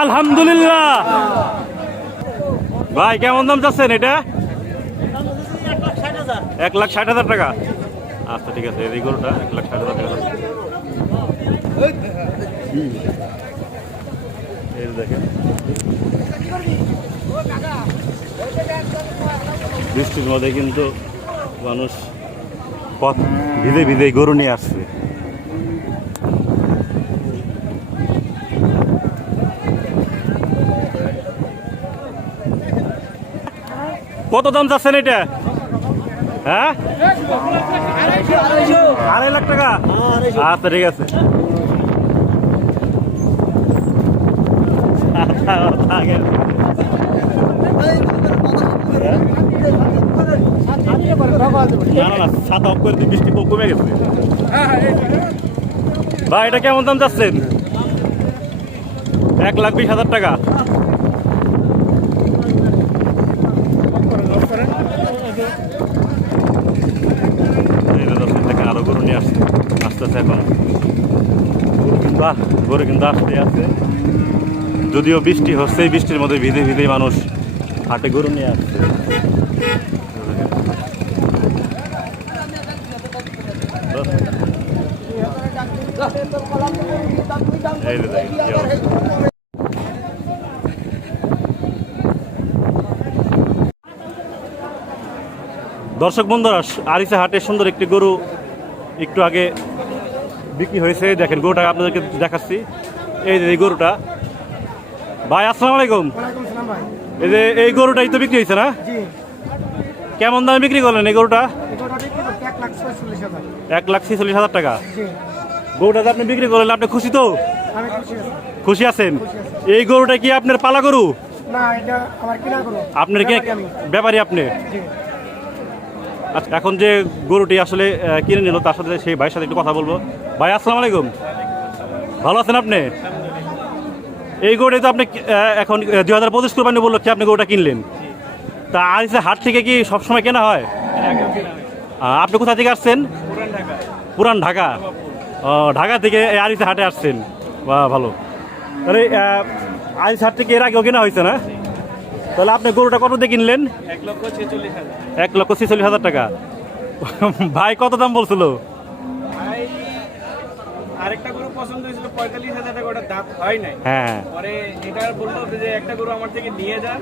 আলহামদুলিল্লাহ। ভাই, কেমন দাম চাচ্ছেন এটা? এক লাখ ষাট হাজার টাকা। আচ্ছা ঠিক আছে, এই গরুটা এক লাখ ষাট হাজার টাকা। বৃষ্টির মধ্যে কিন্তু মানুষ পথ ভিজে ভিজে গরু নিয়ে আসছে। কত দাম চাচ্ছেন এটা? হ্যাঁ? আড়াই লাখ টাকা? আচ্ছা ঠিক আছে। না না অফ করে বৃষ্টি কমে ভাই, এটা কেমন দাম যাচ্ছেন এক লাখ বিশ হাজার টাকা এই যে দর্শক দেখেন আরও গরু নিয়ে আসছে আসতেছে এখন বাহ, গরু কিন্তু আসতে আছে যদিও বৃষ্টি হচ্ছে বৃষ্টির মধ্যে ভিজে ভিজে মানুষ হাটে গরু নিয়ে আসছে। দর্শক বন্ধুরা, আরিসা হাটে সুন্দর একটি গরু একটু আগে বিক্রি হয়েছে। দেখেন গরুটা আপনাদেরকে দেখাচ্ছি। এই যে এই গরুটা। ভাই আসসালামু আলাইকুম। এই যে এই গরুটাই তো বিক্রি হয়েছে না? কেমন দামে বিক্রি করলেন এই গরুটা? এক লাখ ছিচল্লিশ হাজার টাকা। গরুটা আপনি বিক্রি করলেন আপনি খুশি তো? খুশি আছেন? এই গরুটা কি আপনার পালা গরু? আপনার কি ব্যাপারী আপনি? আচ্ছা এখন যে গরুটি আসলে কিনে নিল, তার সাথে সেই ভাইয়ের সাথে একটু কথা বলব। ভাই, আসসালামু আলাইকুম। ভালো আছেন আপনি? এই গরুটি তো আপনি এখন দুই হাজার পঁচিশ কোরবানি বলল কি আপনি গরুটা কিনলেন। তা আরিসে হাট থেকে কি সবসময় কেনা হয়? আপনি কোথা থেকে আসছেন? পুরান ঢাকা। ঢাকা থেকে আরিসে হাটে আসছেন। বা ভালো। তাহলে আরিস হাট থেকে এর আগেও কেনা হয়েছে না? তাহলে আপনি গরুটা কত দিয়ে কিনলেন? এক লক্ষ ছেচল্লিশ হাজার। টাকা। ভাই কত দাম বলছিল? আরেকটা গরু পছন্দ হয়েছিল পঁয়তাল্লিশ হাজার টাকা ওটা দাঁত হয় নাই। হ্যাঁ। পরে এটা বলল যে একটা গরু আমার থেকে নিয়ে যা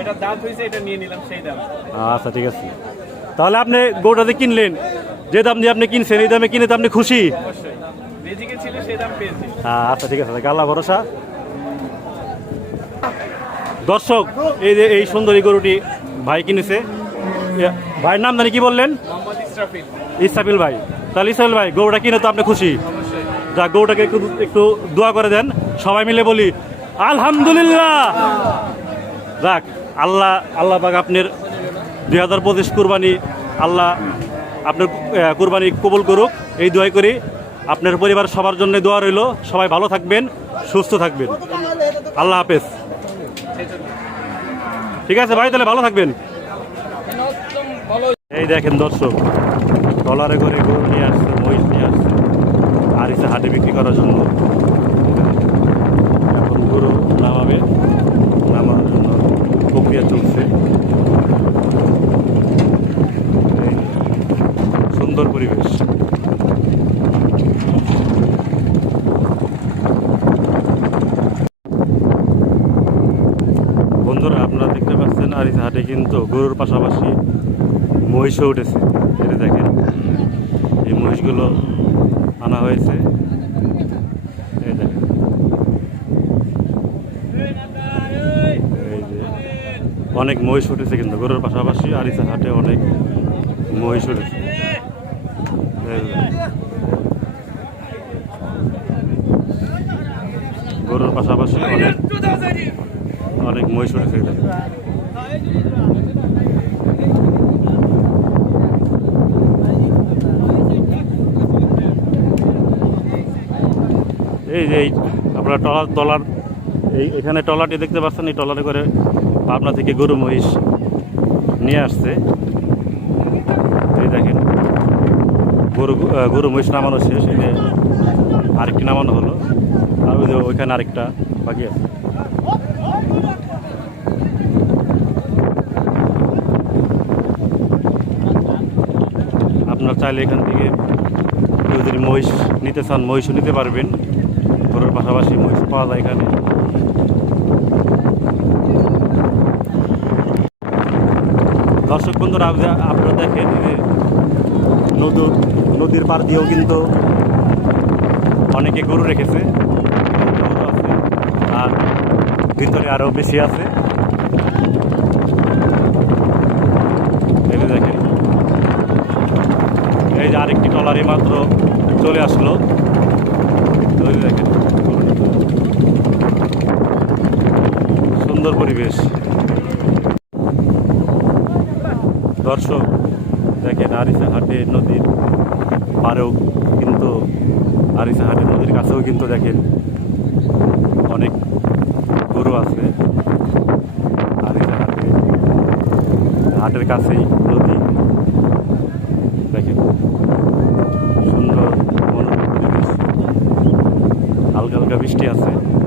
এটা দাঁত হয়েছে এটা নিয়ে নিলাম সেই দাম। আচ্ছা ঠিক আছে। তাহলে আপনি গরুটা যে কিনলেন যে দাম দিয়ে আপনি কিনছেন এই দামে কিনে তো আপনি খুশি। অবশ্যই। ছিল সেই দাম পেয়েছি। আচ্ছা ঠিক আছে আল্লাহ ভরসা। দর্শক এই যে এই সুন্দরী গরুটি ভাই কিনেছে। ভাইয়ের নাম জানি কি বললেন? ইসরাফিল ইসরাফিল ভাই। তাহলে ইসরাফিল ভাই গরুটা কিনে তো আপনি খুশি। যা গরুটাকে একটু একটু দোয়া করে দেন। সবাই মিলে বলি আলহামদুলিল্লাহ। যাক আল্লাহ আল্লাহ পাক আপনার দুই হাজার পঁচিশ কুরবানি আল্লাহ আপনার কুরবানি কবুল করুক। এই দোয়াই করি। আপনার পরিবার সবার জন্য দোয়া রইল। সবাই ভালো থাকবেন সুস্থ থাকবেন। আল্লাহ হাফেজ। ঠিক আছে ভাই, তাহলে ভালো থাকবেন। এই দেখেন দর্শক ডলারে করে গরু নিয়ে আসছে, মহিষ নিয়ে আসছে, আর এসে হাটে বিক্রি করার জন্য। এখন গরু নামাবে, নামানোর জন্য প্রক্রিয়া চলছে। সুন্দর পরিবেশ বন্ধুরা আপনারা এই হাটে কিন্তু গরুর পাশাপাশি মহিষও উঠেছে। এটা দেখেন। এই মহিষগুলো আনা হয়েছে। অনেক মহিষ উঠেছে কিন্তু গরুর পাশাপাশি আরিসা হাটে অনেক মহিষ উঠেছে। গরুর পাশাপাশি অনেক অনেক মহিষ উঠেছে। এই যে আপনারা টলার টলার এই এখানে টলারটি দেখতে পাচ্ছেন, এই টলারে করে পাবনা থেকে গরু মহিষ নিয়ে আসছে। এই দেখেন, গরু গরু মহিষ নামানো শেষ। এই আরেকটি নামানো হলো। আর ওই যে ওইখানে আরেকটা বাকি আছে। চাইলে এখান থেকে কেউ যদি মহিষ নিতে চান, মহিষও নিতে পারবেন। গরুর পাশাপাশি মহিষ পাওয়া যায় এখানে। দর্শক বন্ধুরা, আপনি- আপনারা দেখেন যে নদী, নদীর পার দিয়েও কিন্তু অনেকে গরু রেখেছে। আর ভিতরে আরও বেশি আছে এই যে দেখেন এই যে মাত্র চলে আসলো। সুন্দর পরিবেশ। দর্শক, দেখেন আরিসা হাটে নদীর পারেও কিন্তু আরিসা হাটে নদীর কাছেও কিন্তু দেখেন অনেক গরু আছে। আরিসা হাটে, হাটের কাছেই নদী। দেখেন সুন্দর মনোরম পরিবেশ হালকা হালকা বৃষ্টি আছে।